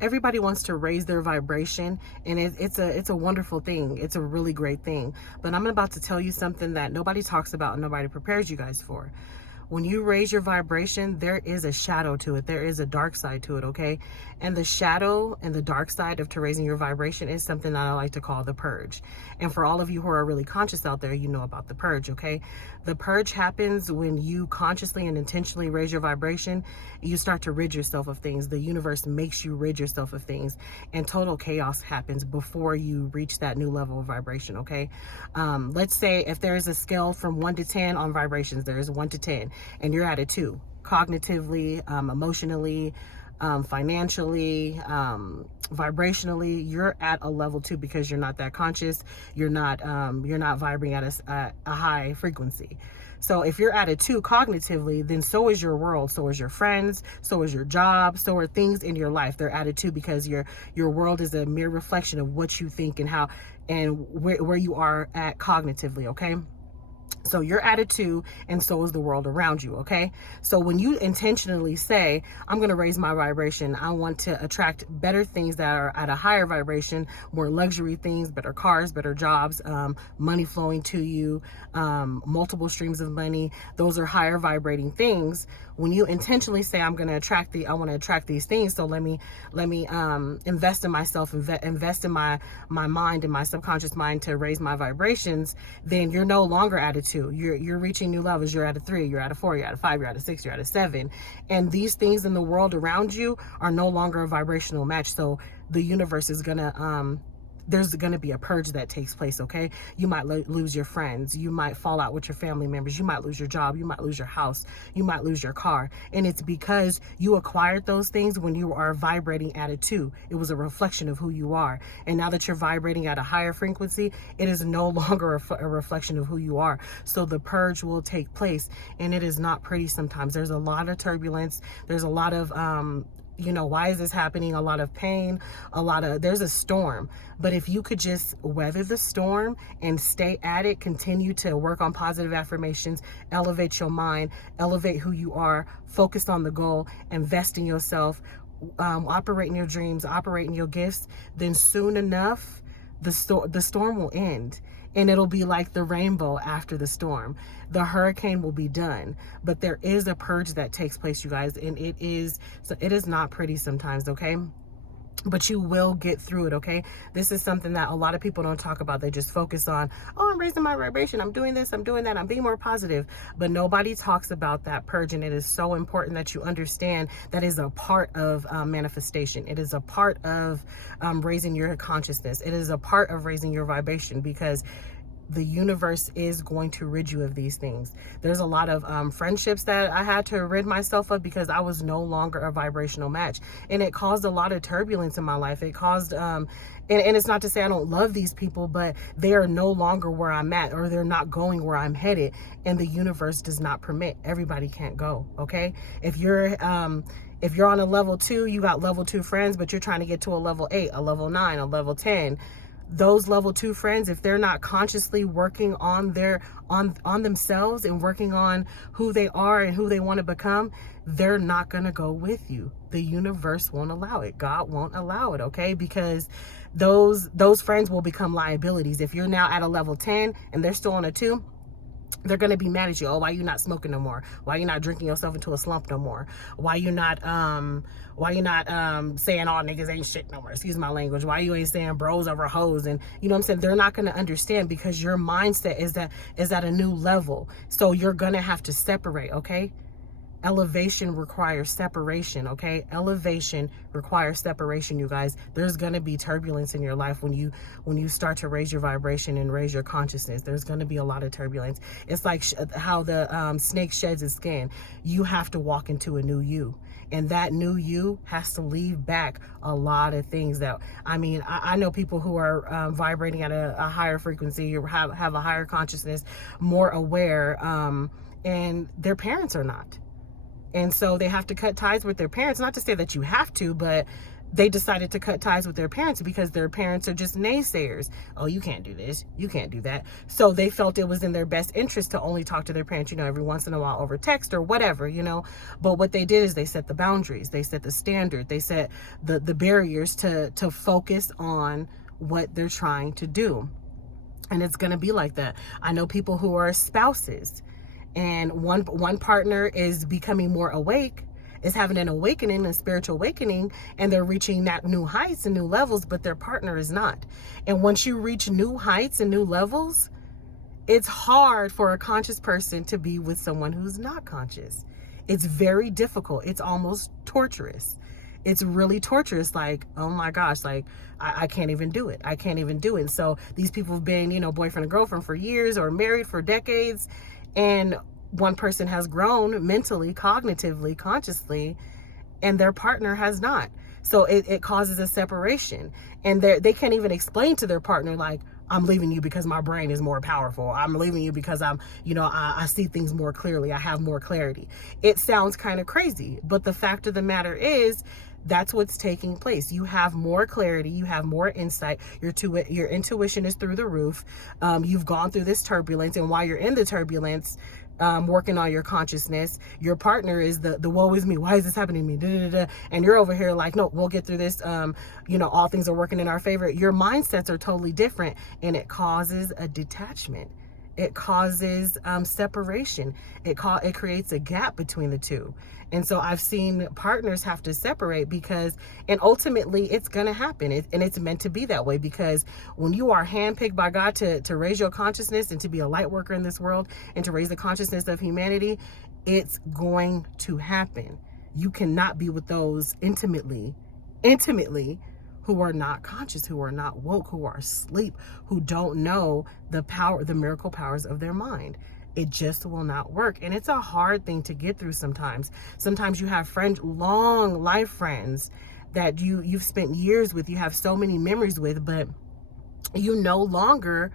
everybody wants to raise their vibration, and it's a wonderful thing. It's a really great thing. But I'm about to tell you something that nobody talks about and nobody prepares you guys for. When you raise your vibration, there is a shadow to it. There is a dark side to it, okay? And the shadow and the dark side of to raising your vibration is something that I like to call the purge. And for all of you who are really conscious out there, you know about the purge, okay? The purge happens when you consciously and intentionally raise your vibration. You start to rid yourself of things. The universe makes you rid yourself of things. And total chaos happens before you reach that new level of vibration, okay? Let's say if there is a scale from 1 to 10 on vibrations, there is 1 to 10. And you're at a 2, cognitively, emotionally, financially, vibrationally, you're at a level 2 because you're not that conscious. You're not vibrating at a high frequency. So if you're at a 2 cognitively, then so is your world, so is your friends, so is your job, so are things in your life. They're at a 2 because your world is a mere reflection of what you think and how and where you are at cognitively, okay? So you're at a 2, and so is the world around you, okay? So when you intentionally say, I'm going to raise my vibration, I want to attract better things that are at a higher vibration, more luxury things, better cars, better jobs, money flowing to you, multiple streams of money. Those are higher vibrating things. When you intentionally say, I want to attract these things, so let me invest in myself, invest in my mind and my subconscious mind to raise my vibrations, then you're no longer at a 2. You're reaching new levels. You're at a 3, you're at a 4, you're at a 5, you're at a 6, you're at a 7. And these things in the world around you are no longer a vibrational match. So the universe is gonna there's going to be a purge that takes place, okay? You might lose your friends. You might fall out with your family members. You might lose your job. You might lose your house. You might lose your car. And it's because you acquired those things when you are vibrating at a 2. It was a reflection of who you are. And now that you're vibrating at a higher frequency, it is no longer a reflection of who you are. So the purge will take place, and it is not pretty sometimes. There's a lot of turbulence. There's a lot of why is this happening? A lot of pain, there's a storm. But if you could just weather the storm and stay at it, continue to work on positive affirmations, elevate your mind, elevate who you are, focus on the goal, invest in yourself, operate in your dreams, operate in your gifts, then soon enough, the storm will end. And it'll be like the rainbow after the storm. The hurricane will be done, but there is a purge that takes place, you guys, and it is not pretty sometimes, okay? But you will get through it, okay? This is something that a lot of people don't talk about. They just focus on, oh, I'm raising my vibration, I'm doing this, I'm doing that, I'm being more positive. But nobody talks about that purge, and it is so important that you understand that is a part of manifestation. It is a part of raising your consciousness. It is a part of raising your vibration, because the universe is going to rid you of these things. There's a lot of friendships that I had to rid myself of because I was no longer a vibrational match. And it caused a lot of turbulence in my life. It caused, and it's not to say I don't love these people, but they are no longer where I'm at, or they're not going where I'm headed. And the universe does not permit. Everybody can't go, okay? If you're on a level 2, you got level 2 friends, but you're trying to get to a level 8, a level 9, a level 10, those level 2 friends, if they're not consciously working on themselves and working on who they are and who they want to become, they're not going to go with you. The universe won't allow it. God won't allow it, okay? Because those friends will become liabilities. If you're now at a level 10 and they're still on a 2, they're going to be mad at you. Oh, why you not smoking no more? Why you not drinking yourself into a slump no more? Why you not saying all niggas ain't shit no more? Excuse my language. Why you ain't saying bros over hoes? And you know what I'm saying? They're not going to understand, because your mindset is at a new level. So you're going to have to separate, okay? Elevation requires separation, okay? Elevation requires separation, you guys. There's going to be turbulence in your life when you start to raise your vibration and raise your consciousness. There's going to be a lot of turbulence. It's like how the snake sheds its skin. You have to walk into a new you. And that new you has to leave back a lot of things that, I know people who are vibrating at a higher frequency, or have a higher consciousness, more aware, and their parents are not. And so they have to cut ties with their parents. Not to say that you have to, but they decided to cut ties with their parents because their parents are just naysayers. Oh, you can't do this, you can't do that. So they felt it was in their best interest to only talk to their parents, every once in a while over text or whatever, But what they did is they set the boundaries, they set the standard, they set the barriers to focus on what they're trying to do. And it's going to be like that. I know people who are spouses, and one partner is becoming more awake, is having an awakening, a spiritual awakening, and they're reaching that new heights and new levels, but their partner is not. And once you reach new heights and new levels, it's hard for a conscious person to be with someone who's not conscious. It's very difficult. It's almost torturous. It's really torturous. Like, oh my gosh, like I can't even do it. I can't even do it. And so these people have been, boyfriend and girlfriend for years or married for decades. And one person has grown mentally, cognitively, consciously, and their partner has not. So it causes a separation. And they can't even explain to their partner, like, I'm leaving you because my brain is more powerful. I'm leaving you because I see things more clearly. I have more clarity. It sounds kind of crazy, but the fact of the matter is that's what's taking place. You have more clarity. You have more insight. Your intuition is through the roof. You've gone through this turbulence, and while you're in the turbulence, working on your consciousness, your partner is the woe is me. Why is this happening to me? Da, da, da. And you're over here like, no, we'll get through this. All things are working in our favor. Your mindsets are totally different, and it causes a detachment. It causes separation. It creates a gap between the two. And so I've seen partners have to separate and ultimately it's going to happen. And it's meant to be that way, because when you are handpicked by God to raise your consciousness and to be a light worker in this world and to raise the consciousness of humanity, it's going to happen. You cannot be with those intimately, who are not conscious, who are not woke, who are asleep, who don't know the miracle powers of their mind. It just will not work. And it's a hard thing to get through sometimes. Sometimes you have friends, long life friends that you've spent years with, you have so many memories with, but you no longer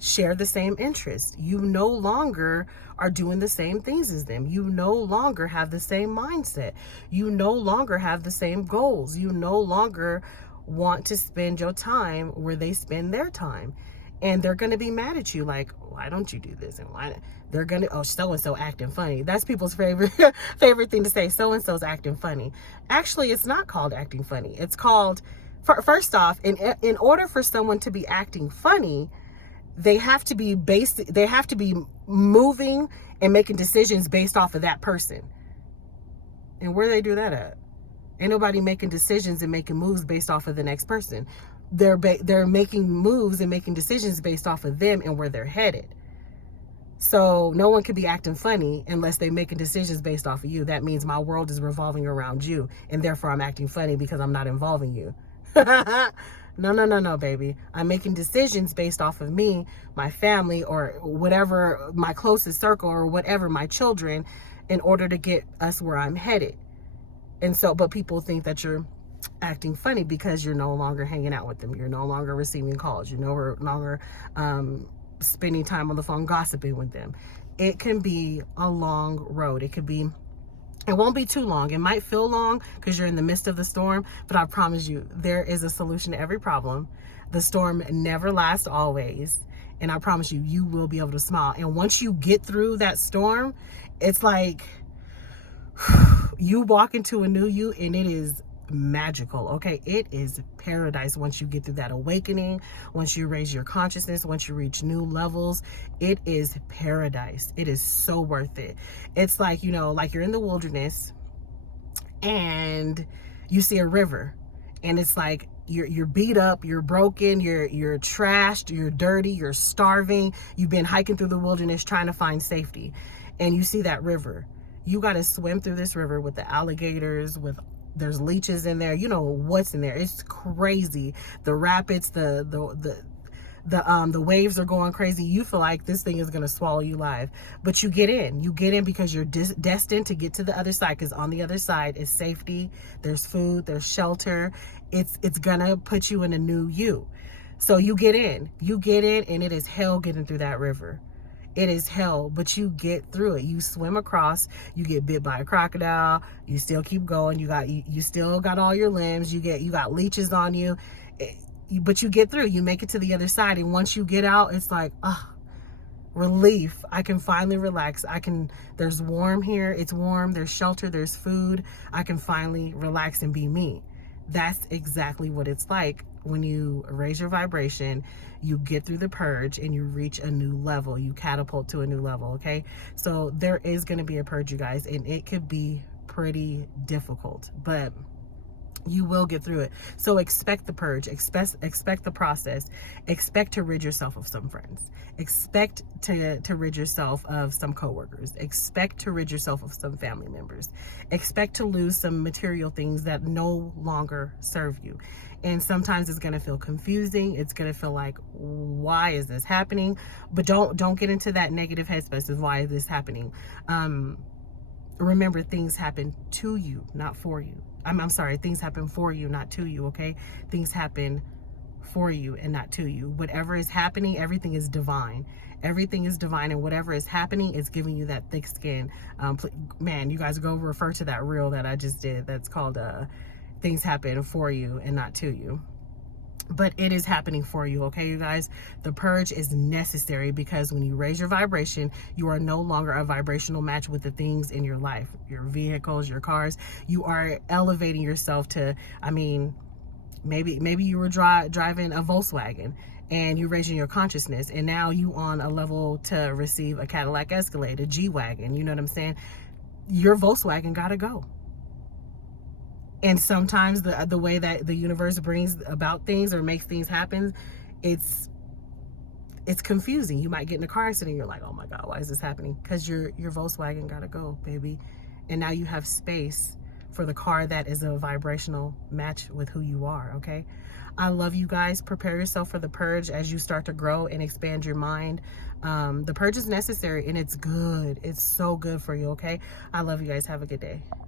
share the same interests. You no longer are doing the same things as them. You no longer have the same mindset. You no longer have the same goals. You no longer want to spend your time where they spend their time. And they're going to be mad at you, like, why don't you do this? And why they're going to, oh, so-and-so acting funny. That's people's favorite thing to say. So-and-so's acting funny. Actually, it's not called acting funny. It's called, first off, in order for someone to be acting funny, they have to be moving and making decisions based off of that person. And where do they do that at? Ain't nobody making decisions and making moves based off of the next person. They're making moves and making decisions based off of them and where they're headed. So no one can be acting funny unless they're making decisions based off of you. That means my world is revolving around you, and therefore I'm acting funny because I'm not involving you. No, baby. I'm making decisions based off of me, my family, or whatever, my closest circle, or whatever, my children, in order to get us where I'm headed. And so, but people think that you're acting funny because you're no longer hanging out with them. You're no longer receiving calls. You're no longer spending time on the phone gossiping with them. It can be a long road. It won't be too long. It might feel long because you're in the midst of the storm, but I promise you, there is a solution to every problem. The storm never lasts always. And I promise you, you will be able to smile. And once you get through that storm, it's like you walk into a new you, and it is magical. Okay, it is paradise once you get through that awakening, once you raise your consciousness, once you reach new levels. It is paradise. It is so worth it. It's like, like you're in the wilderness and you see a river, and it's like you're beat up, you're broken, you're trashed, you're dirty, you're starving, you've been hiking through the wilderness trying to find safety, and you see that river. You got to swim through this river with the alligators, there's leeches in there. You know what's in there. It's crazy. The rapids, the waves are going crazy. You feel like this thing is going to swallow you alive. But you get in because you're destined to get to the other side, because on the other side is safety. There's food, there's shelter. It's going to put you in a new you. So you get in, and it is hell getting through that river. It is hell, but you get through it. You swim across, you get bit by a crocodile, you still keep going. You still got all your limbs. You got leeches on you. But you get through. You make it to the other side, and once you get out, it's like, relief. I can finally relax. There's warm here. It's warm. There's shelter. There's food. I can finally relax and be me. That's exactly what it's like when you raise your vibration, you get through the purge, and you reach a new level. You catapult to a new level, okay? So there is going to be a purge, you guys, and it could be pretty difficult, but you will get through it. So expect the purge, expect the process, expect to rid yourself of some friends, expect to rid yourself of some coworkers, expect to rid yourself of some family members, expect to lose some material things that no longer serve you. And sometimes it's going to feel confusing. It's going to feel like, why is this happening? But don't get into that negative headspace of why is this happening. Remember, things happen to you, not for you. I'm sorry, things happen for you, not to you, okay? Things happen for you and not to you. Whatever is happening, everything is divine. Everything is divine, and whatever is happening is giving you that thick skin. Man, you guys go refer to that reel that I just did. That's called Things Happen For You and Not To You. But it is happening for you, okay, you guys? The purge is necessary because when you raise your vibration, you are no longer a vibrational match with the things in your life, your vehicles, your cars. You are elevating yourself to, maybe you were driving a Volkswagen and you're raising your consciousness, and now you on a level to receive a Cadillac Escalade, a G-Wagon, you know what I'm saying? Your Volkswagen gotta go. And sometimes the way that the universe brings about things or makes things happen, it's confusing. You might get in a car accident, you're like, oh my God, why is this happening? Because your Volkswagen gotta go, baby. And now you have space for the car that is a vibrational match with who you are, okay? I love you guys. Prepare yourself for the purge as you start to grow and expand your mind. The purge is necessary, and it's good. It's so good for you, okay? I love you guys. Have a good day.